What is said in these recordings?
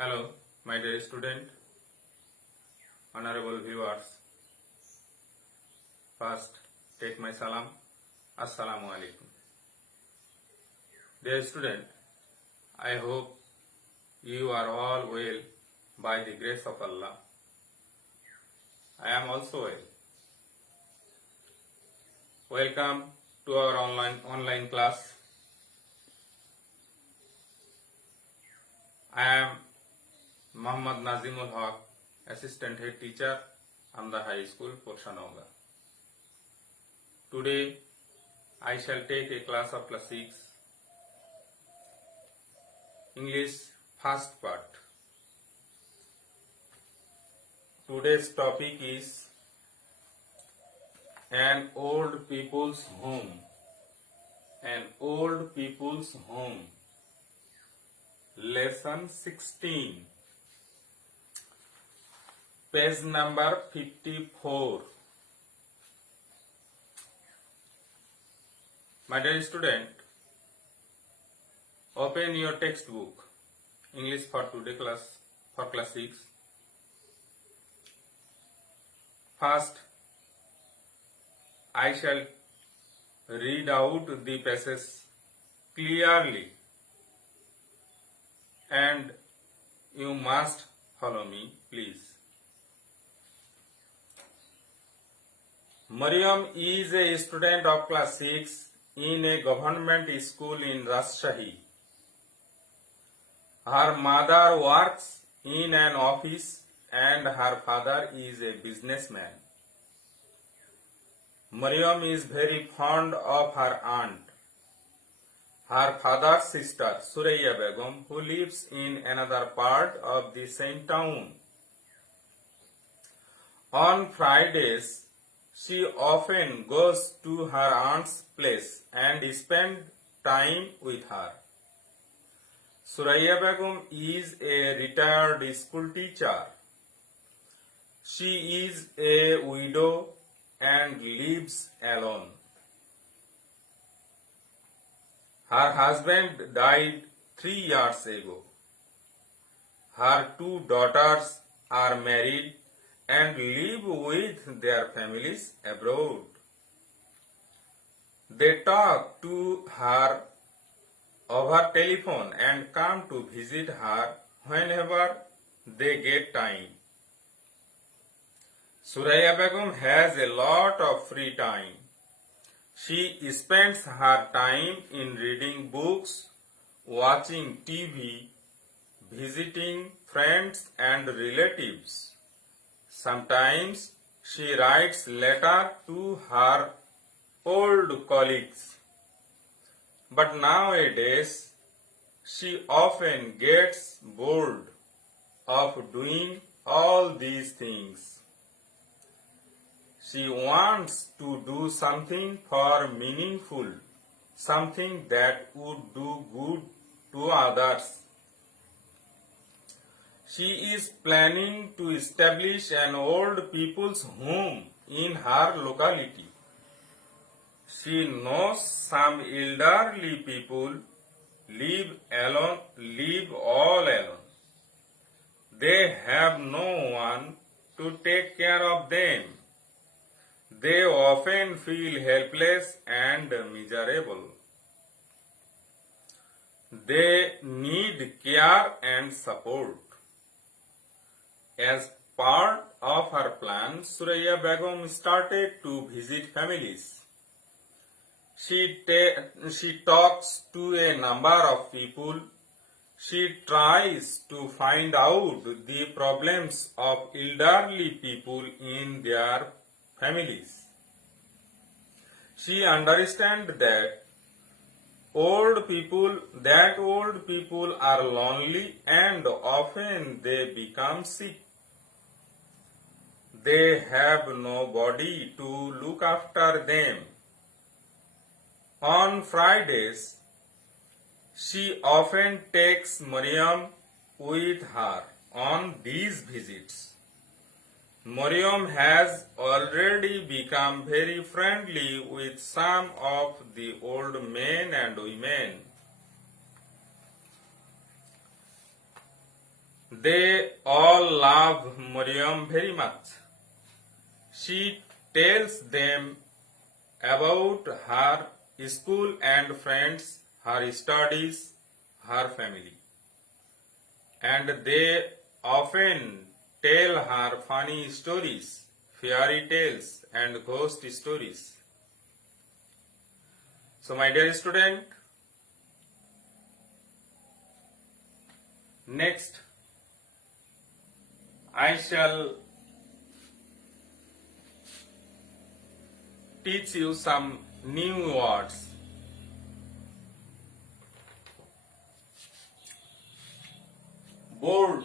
Hello, my dear student, honorable viewers. First, take my salam. Assalamu alaikum. Dear student, I hope you are all well by the grace of Allah. I am also well. Welcome to our online class. I am Muhammad Nazimul Haq, Assistant Head Teacher, Amda High School, Porshanonga. Today, I shall take a class of class 6, English first part. Today's topic is an old people's home. An old people's home. Lesson 16. Page number 54. My dear student, open your textbook, English for today class, for class 6. First, I shall read out the passage clearly and you must follow me, please. Mariam is a student of class 6 in a government school in Rajshahi. Her mother works in an office and her father is a businessman. Mariam is very fond of her aunt, her father's sister, Suraya Begum, who lives in another part of the same town. On Fridays, she often goes to her aunt's place and spends time with her. Suraya Begum is a retired school teacher. She is a widow and lives alone. Her husband died 3 years ago. Her 2 daughters are married and live with their families abroad. They talk to her over telephone and come to visit her whenever they get time. Suraya Begum has a lot of free time. She spends her time in reading books, watching TV, visiting friends and relatives. Sometimes she writes letters to her old colleagues. But nowadays, she often gets bored of doing all these things. She wants to do something for meaningful, something that would do good to others. She is planning to establish an old people's home in her locality. She knows some elderly people live all alone. They have no one to take care of them. They often feel helpless and miserable. They need care and support. As part of her plan, Suraya Begum started to visit families. She talks to a number of people. She tries to find out the problems of elderly people in their families. She understands that old people are lonely and often they become sick. They have nobody to look after them. On Fridays, she often takes Mariam with her on these visits. Mariam has already become very friendly with some of the old men and women. They all love Mariam very much. She tells them about her school and friends, her studies, her family. And they often tell her funny stories, fairy tales, and ghost stories. So, my dear student, next I shall teach you some new words. Board,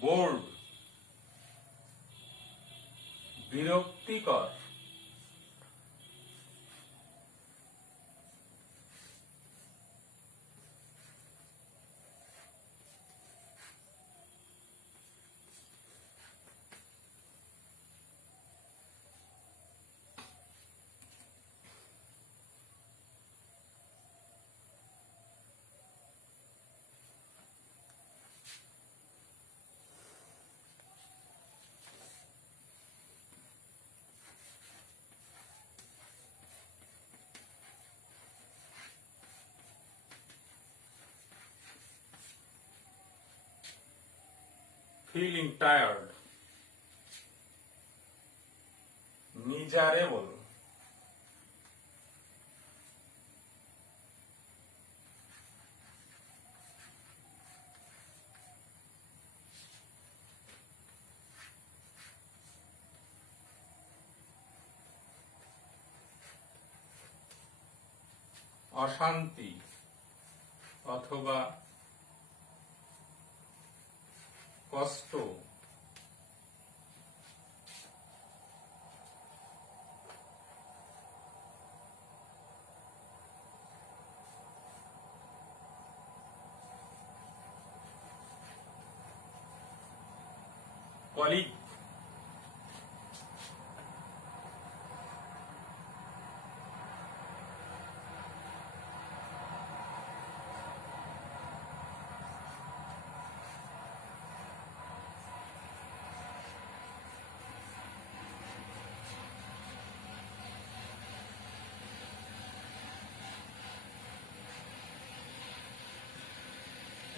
bored, বিরক্তিকর, feeling tired, miserable, অশান্তি অথবা কষ্ট, colleague,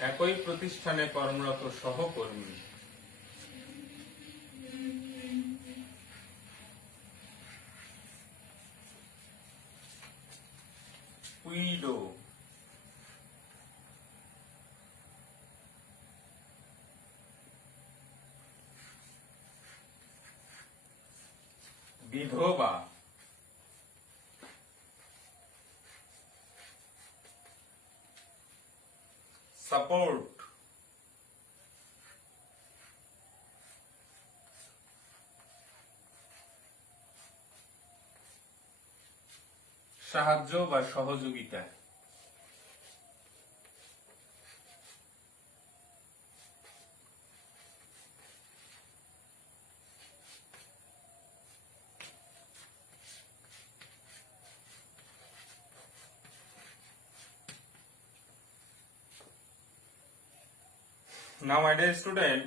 একই প্রতিষ্ঠানে কর্মরত সহকর্মী, widow, বিধবা, support, সাহায্য বা সহযোগিতা। Now, my dear student,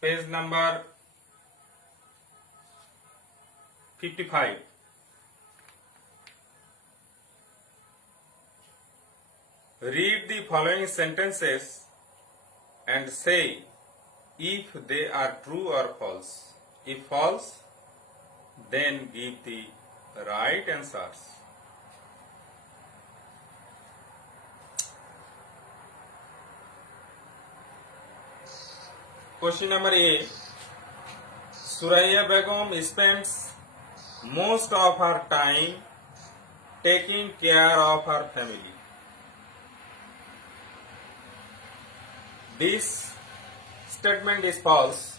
page number 55. Read the following sentences and say if they are true or false. If false, then give the right answers. Question number A. Suraya Begum spends most of her time taking care of her family. This statement is false.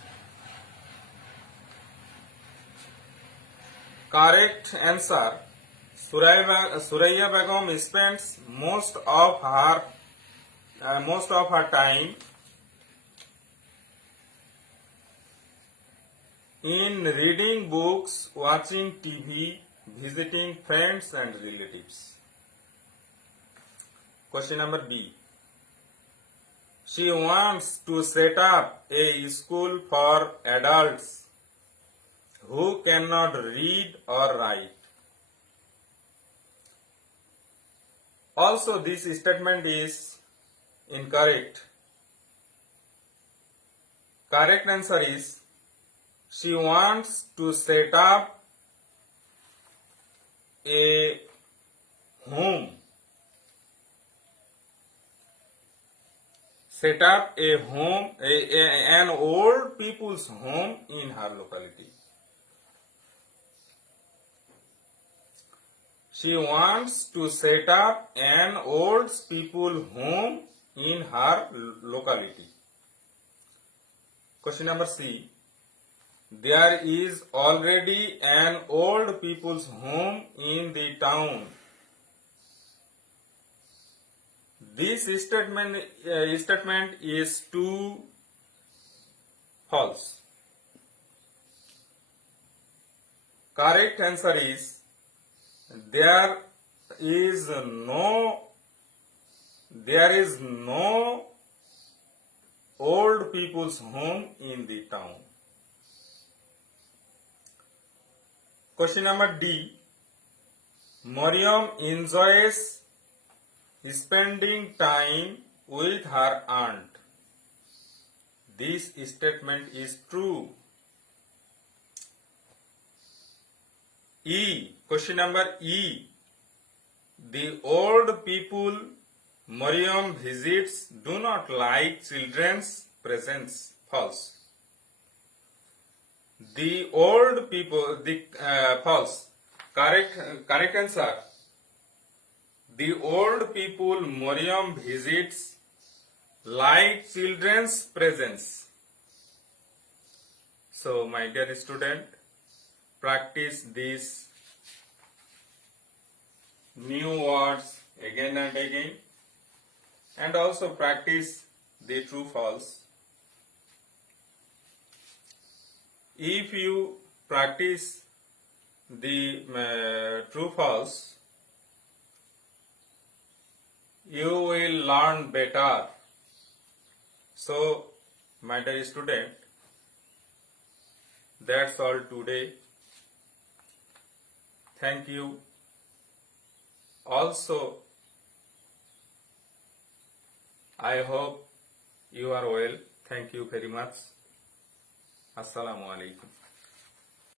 Correct answer. Suraya Begum spends most of her time in reading books, watching TV, visiting friends and relatives. Question number B. She wants to set up a school for adults who cannot read or write. Also, this statement is incorrect. Correct answer is she wants to set up a home. Set up a home, an old people's home in her locality. She wants to set up an old people home in her locality. Question number C. There is already an old people's home in the town. This statement is too false. Correct answer is there is no old people's home in the town. Question number D. Mariam enjoys spending time with her aunt. This statement is true. E. Question number E. The old people Mariam visits do not like children's presence. False. The old people, false. Correct answer. The old people Mariam visits like children's presence. So, my dear student, practice these new words again and again, and also practice the true false. If you practice the true false, you will learn better. So, my dear student, that's all today. Thank you. Also, I hope you are well. Thank you very much. Assalamu alaikum.